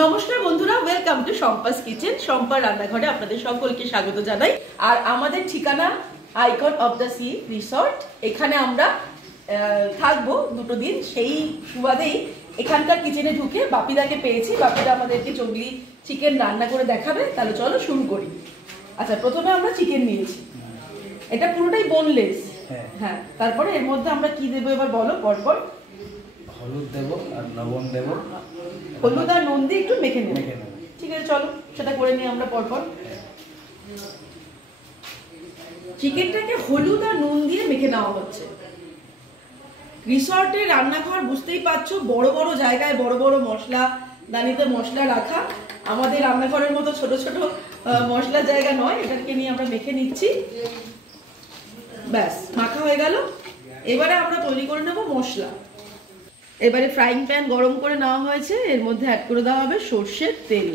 নমস্কার বন্ধুরা, welcome to সম্পাস kitchen. সম্পার রান্নাঘরে আপনাদের সকলকে স্বাগত জানাই। আর আমাদের ঠিকানা icon of the sea resort. এখানে আমরা থাকবো দুটো দিন। সেই সুবাদেই এখানকার কিচেনে ঢুকে বাপিদাকে পেয়েছি। বাপিদা আমাদেরকে চংলি চিকেন রান্না করে দেখাবে। তাহলে চলো শুরু করি। আচ্ছা, প্রথমে আমরা চিকেন নিয়েছি, এটা পুরোটাই বোনলেস। হ্যাঁ, তারপরে এর মধ্যে আমরা কি দেবো এবার বলো পরপর। হলুদ দেবো আর লবণ দেবো, হলুদ আর নুন দিয়ে একটু মেখে নেব। ঠিক আছে, চলো সেটা করে নিই আমরা পরপর। চিকেনটাকে হলুদ আর নুন দিয়ে মেখে নেওয়া হচ্ছে। রিসর্টের রান্নাঘর বুঝতেই পারছো, বড় বড় জায়গায় বড় বড় মশলা দানিতে মশলা রাখা। আমাদের রান্নাঘরের মতো ছোট ছোট মশলা জায়গা নয়। এটাকে নিয়ে আমরা মেখে নিচ্ছি। ব্যাস, মাখা হয়ে গেল। এবারে আমরা তৈরি করে নেব মশলা। এবারে ফ্রাইং প্যান গরম করে নেওয়া হয়েছে, এর মধ্যে অ্যাড করে দেওয়া হবে সর্ষের তেল।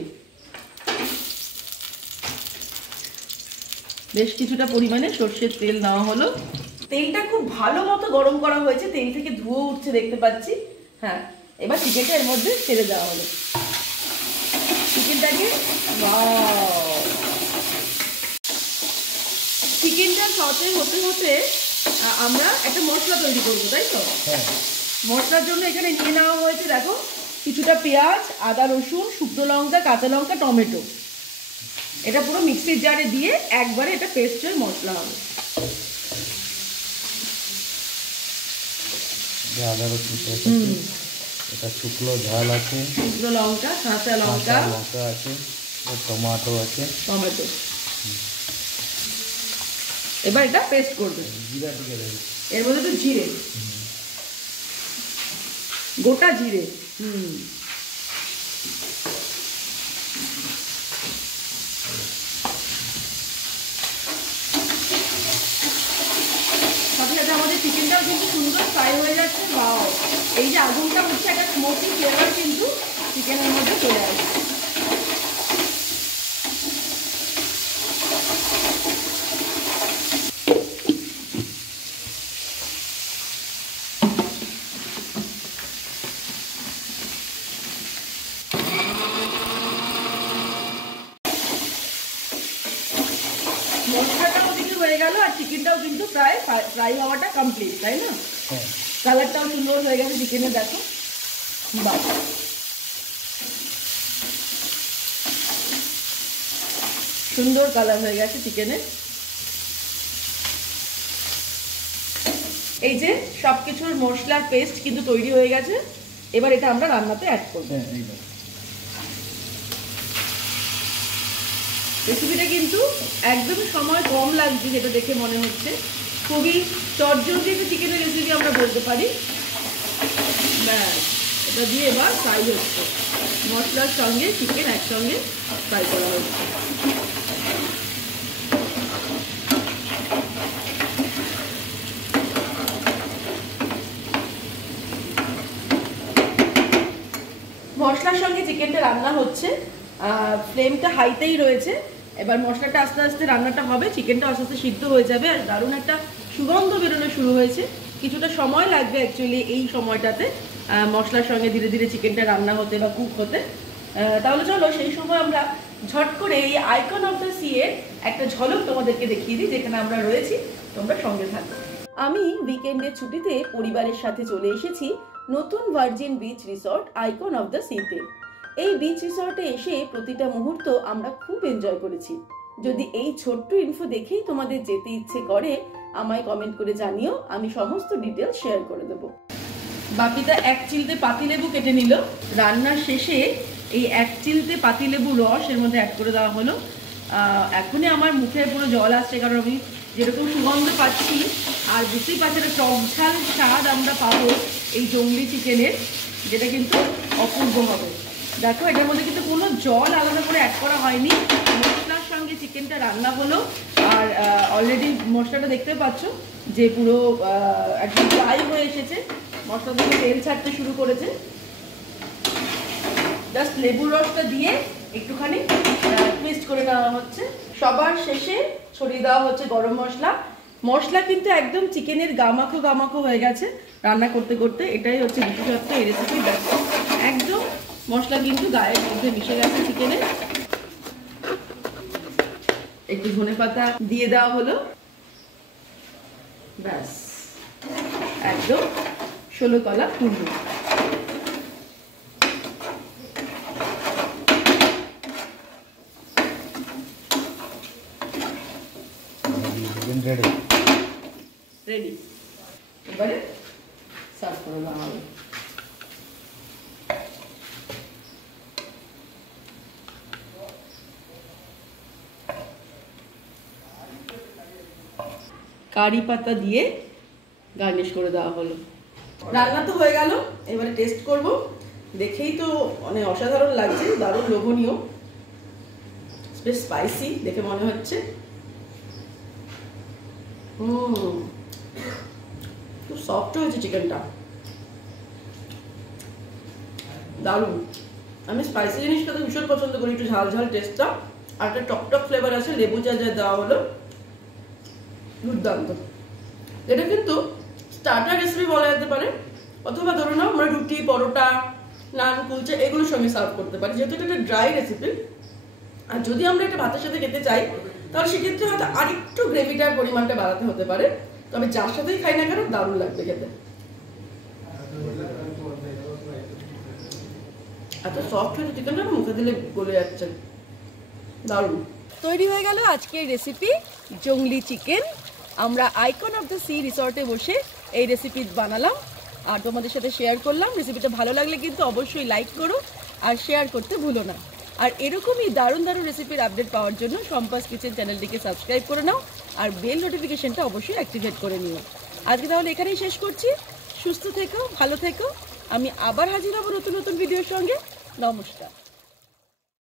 বেশ কিছুটা পরিমাণে সর্ষের তেল নেওয়া হলো। তেলটা খুব ভালো মতো গরম করা হয়েছে, তেল থেকে ধুয়ো উঠছে দেখতে পাচ্ছি। হ্যাঁ, এবার চিকেনটা এর মধ্যে ছেড়ে দেওয়া হলো। চিকেনটাকে চিকেনটা সতে হতে হতে আমরা একটা মশলা তৈরি করবো, তাই তো? মশলার জন্য এখানে নিয়ে নেওয়া হয়েছে দেখো কিছুটা পেঁয়াজ, আদা রসুন, শুকনো লঙ্কা, কাঁচা লঙ্কা, টমেটো। এটা পুরো মিক্সির জারে দিয়ে একবারে এটা পেস্ট হয়ে মশলা হবে। আদা রসুন এটা শুকনো ঝাল আছে, শুকনো লঙ্কা, কাঁচা লঙ্কা আছে, টমেটো আছে, টমেটো। এবার এটা পেস্ট করবে। জিরা দিয়ে দেবে এর মধ্যে তো জিরে, গোটা জিরে। সাথে সাথে আমাদের চিকেনটাও কিন্তু সুন্দর ফ্রাই হয়ে যাচ্ছে। বাও, এই যে আগুনটা উঠছে, একটা স্মোকি ফ্লেভার কিন্তু চিকেনের মধ্যে চলে আসছে। মশলাটাও কিন্তু হয়ে গেল আর চিকেনটাও কিন্তু প্রায় ফ্রাই হওয়াটা কমপ্লিট, তাই না? কালারটাও সুন্দর হয়ে গেছে চিকেনের, দেখো। বাহ, সুন্দর কালার হয়ে গেছে চিকেনের। এই যে সবকিছুর মশলার পেস্ট কিন্তু তৈরি হয়ে গেছে। এবার এটা আমরা রান্নাতে অ্যাড করব। রেসিপিটা কিন্তু একদম সময় কম লাগছে, যেটা দেখে মনে হচ্ছে। খুবই চটজলদি একটা চিকেনের রেসিপি আমরা বলতে পারি। ব্যাস, এটা দিয়ে এবার ফ্রাই হচ্ছে, মশলার সঙ্গে চিকেন একসঙ্গে ফ্রাই করা হচ্ছে। মশলার সঙ্গে চিকেনটা রান্না হচ্ছে, ফ্লেমটা হাইতেই রয়েছে। এবার মশলাটা আস্তে আস্তে রান্নাটা হবে, চিকেনটা আস্তে আস্তে সিদ্ধ হয়ে যাবে আর দারুণ একটা সুগন্ধ বেরোনো শুরু হয়েছে। কিছুটা সময় লাগবে অ্যাকচুয়ালি এই সময়টাতে মশলার সঙ্গে ধীরে ধীরে চিকেনটা রান্না হতে বা কুক হতে। তাহলে চলো সেই সময় আমরা ঝট করে এই আইকন অফ দ্য সি এর একটা ঝলক তোমাদেরকে দেখিয়ে দিই, যেখানে আমরা রয়েছি। তোমরা সঙ্গে থাকো। আমি উইকেন্ডের ছুটিতে পরিবারের সাথে চলে এসেছি নতুন virgin beach resort icon of the সিতে। এই বিচ রিসর্টে এসে প্রতিটা মুহূর্ত আমরা খুব এনজয় করেছি। যদি এই ছোট্ট ইনফো দেখেই তোমাদের যেতে ইচ্ছে করে, আমায় কমেন্ট করে জানিও, আমি সমস্ত ডিটেলস শেয়ার করে দেব। বাপিদা এক চিলতে পাতিলেবু কেটে নিল। রান্নার শেষে এই এক চিলতে পাতিলেবু রস এর মধ্যে অ্যাড করে দেওয়া হলো। এখনই আমার মুখে পুরো জল আসছে, কারণ আমি যেরকম সুগন্ধ পাচ্ছি আর বুঝতেই পারছি একটা টক ঝাল স্বাদ আমরা পাবো এই জংলি চিকেনের, যেটা কিন্তু অপূর্ব হবে। দেখো, এটার মধ্যে কিন্তু কোনো জল আলাদা করে অ্যাড করা হয়নি। মশলার সঙ্গে চিকেনটা রান্না হলো আর অলরেডি মশলাটা দেখতে পাচ্ছ যে পুরো একদম ফ্রাই হয়ে এসেছে। মশলা থেকে তেল ছাড়তে শুরু করেছে। জাস্ট লেবুর রসটা দিয়ে একটুখানি টুইস্ট করে নেওয়া হচ্ছে। সবার শেষে ছড়িয়ে দেওয়া হচ্ছে গরম মশলা। মশলা কিন্তু একদম চিকেনের গামাখো গামাখো হয়ে গেছে রান্না করতে করতে। এটাই হচ্ছে বিশেষত্ব এই রেসিপি। একদম মশলা কিন্তু গায়ের মধ্যে মিশে গেছে চিকেনে। একটু ধনেপাতা দিয়ে দেওয়া হলো, ব্যাস একদম 16 কলা পূর্ণ। রেডি, এবারে সার্ভ করে দেওয়া হবে। কারি পাতা দিয়ে গার্নিশ করে দেওয়া হলো। রান্না তো হয়ে গেল, এবারে টেস্ট করব। দেখেই তো মানে অসাধারণ লাগছে, দারুণ লোভনীয়, বেশ স্পাইসি দেখে মনে হচ্ছে। খুব সফট হয়েছে চিকেনটা, দারুণ। আমি স্পাইসি জিনিসটা তো ভীষণ পছন্দ করি, একটু ঝাল ঝাল টেস্টটা, আর একটা টক টক ফ্লেভার আছে, লেবু চা যা দেওয়া হলো, দুর্দান্ত। এটা কিন্তু স্টার্টার রেসিপি বলা যেতে পারে, অথবা ধরো না আমরা রুটি, পরোটা, নান, কুলচা এগুলোর সঙ্গে সার্ভ করতে পারি, যেহেতু এটা একটা ড্রাই রেসিপি। আর যদি আমরা এটা ভাতের সাথে খেতে চাই তাহলে সেক্ষেত্রে হয়তো আরেকটু গ্রেভিটার পরিমাণটা বাড়াতে হতে পারে, তবে যার সাথেই খাই না কেন দারুণ লাগবে খেতে। এত সফট হয়েছে চিকেনটা, মুখে দিলে গলে যাচ্ছে, দারুণ। তৈরি হয়ে গেল আজকের রেসিপি জংলি চিকেন। আমরা আইকন অফ দ্য সি রিসর্টে বসে এই রেসিপি বানালাম আর তোমাদের সাথে শেয়ার করলাম। রেসিপিটা ভালো লাগলে কিন্তু অবশ্যই লাইক করো আর শেয়ার করতে ভুলো না। আর এরকমই দারুণ দারুণ রেসিপির আপডেট পাওয়ার জন্য সম্পাস কিচেন চ্যানেলটিকে সাবস্ক্রাইব করে নাও আর বেল নোটিফিকেশনটা অবশ্যই অ্যাক্টিভেট করে নিও। আজকে তাহলে এখানেই শেষ করছি। সুস্থ থেকো, ভালো থেকো। আমি আবার হাজির হব নতুন নতুন ভিডিওর সঙ্গে। নমস্কার।